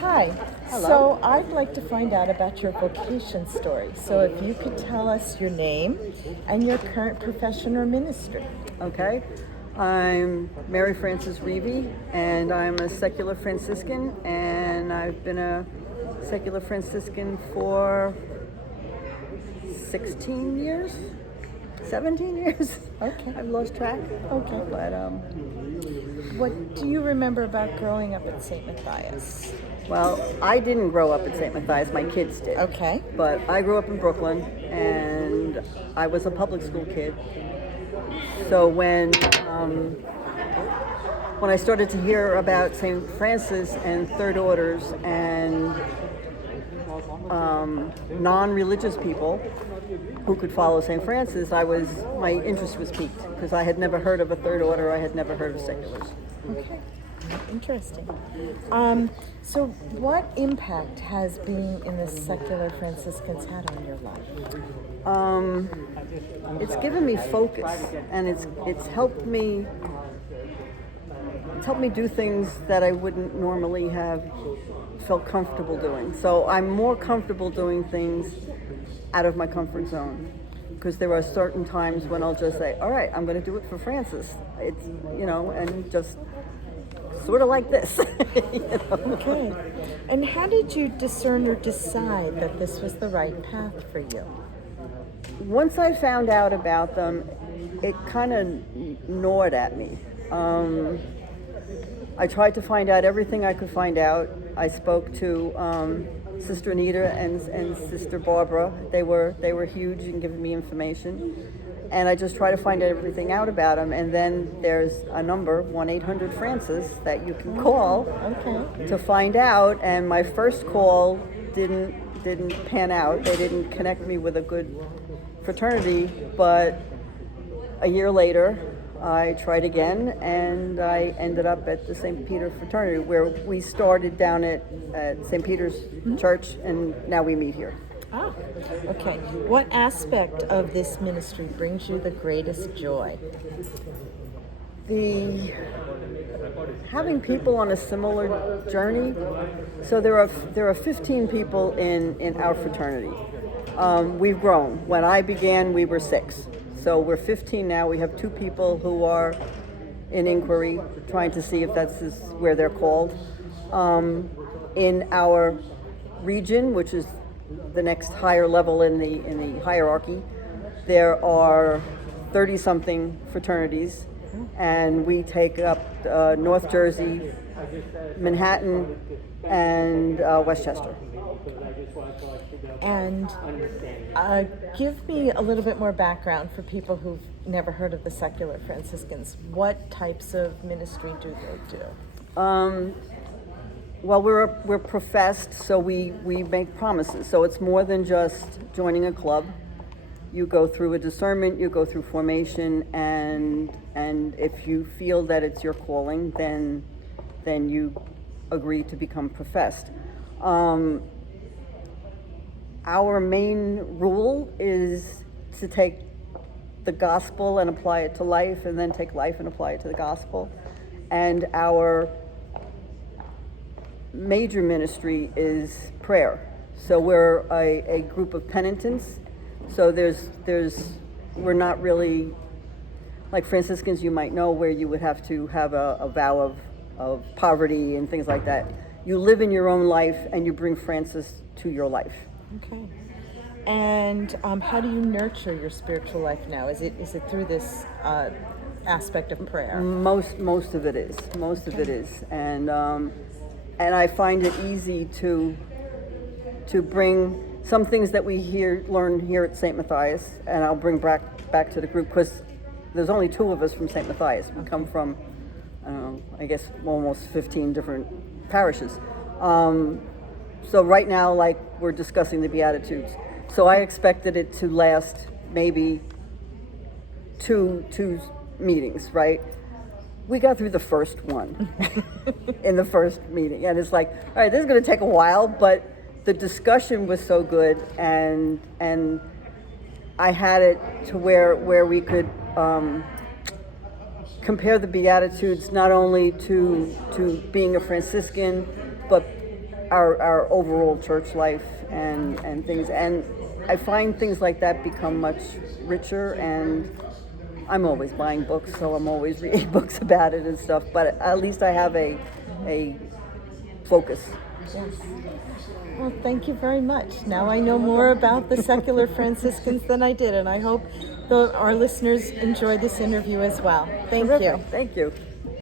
Hi. Hello. So I'd like to find out about your vocation story. So if you could tell us your name and your current profession or ministry. Okay. I'm Mary Frances Reavey, and I'm a secular Franciscan, and I've been a secular Franciscan for 16 years, 17 years. Okay. I've lost track. Okay. But, What do you remember about growing up at St. Matthias? well, I didn't grow up at St. Matthias, my kids did. Okay. But I grew up in Brooklyn, and I was a public school kid. So when I started to hear about St. Francis and third orders and non-religious people who could follow St. Francis, my interest was piqued because I had never heard of a third order. I had never heard of seculars. Okay. Interesting. So what impact has being in the secular Franciscans had on your life? It's given me focus, and it's helped me. It's helped me do things that I wouldn't normally have felt comfortable doing. So I'm more comfortable doing things out of my comfort zone, because there are certain times when I'll just say, all right, I'm going to do it for Francis. It's, and just sort of like this. Okay. And how did you discern or decide that this was the right path for you? Once I found out about them, it kind of gnawed at me. I tried to find out everything I could find out. I spoke to Sister Anita and Sister Barbara. They were huge in giving me information. And I just try to find everything out about them. And then there's a number, 1-800-FRANCIS, that you can call to find out. And my first call didn't pan out. They didn't connect me with a good fraternity. But a year later, I tried again, and I ended up at the St. Peter Fraternity, where we started down at St. Peter's Church, and now we meet here. Ah, okay. What aspect of this ministry brings you the greatest joy? Having people on a similar journey. So there are 15 people in our fraternity. We've grown. When I began, we were 6. So we're 15 now. We have 2 people who are in inquiry, trying to see if that's where they're called. In our region, which is the next higher level in the hierarchy, there are 30-something fraternities, and we take up North Jersey, Manhattan, and Westchester. And give me a little bit more background for people who've never heard of the secular Franciscans. What types of ministry do they do? Well, we're professed, so we make promises. So it's more than just joining a club. You go through a discernment, you go through formation, and if you feel that it's your calling, then you agree to become professed. Our main rule is to take the gospel and apply it to life, and then take life and apply it to the gospel. And our major ministry is prayer. So we're a group of penitents. So we're not really like Franciscans, you might know, where you would have to have a vow of poverty and things like that. You live in your own life, and you bring Francis to your life. Okay. And how do you nurture your spiritual life now? Is it through this aspect of prayer? Most of it is. Most of it is. And I find it easy to bring some things that we learn here at St. Matthias, and I'll bring back to the group, because there's only 2 of us from St. Matthias. We come from, I guess, almost 15 different parishes. So right now, like, we're discussing the Beatitudes. So I expected it to last maybe two meetings, right? We got through the first one in the first meeting, and it's like, all right, this is going to take a while, but the discussion was so good, and I had it to where we could compare the Beatitudes not only to being a Franciscan, but our overall church life and things. And I find things like that become much richer, and I'm always buying books, so I'm always reading books about it and stuff, but at least I have a focus. Yes. Well, thank you very much. Now I know more about the secular Franciscans than I did, and I hope our listeners enjoy this interview as well. Thank you. Thank you.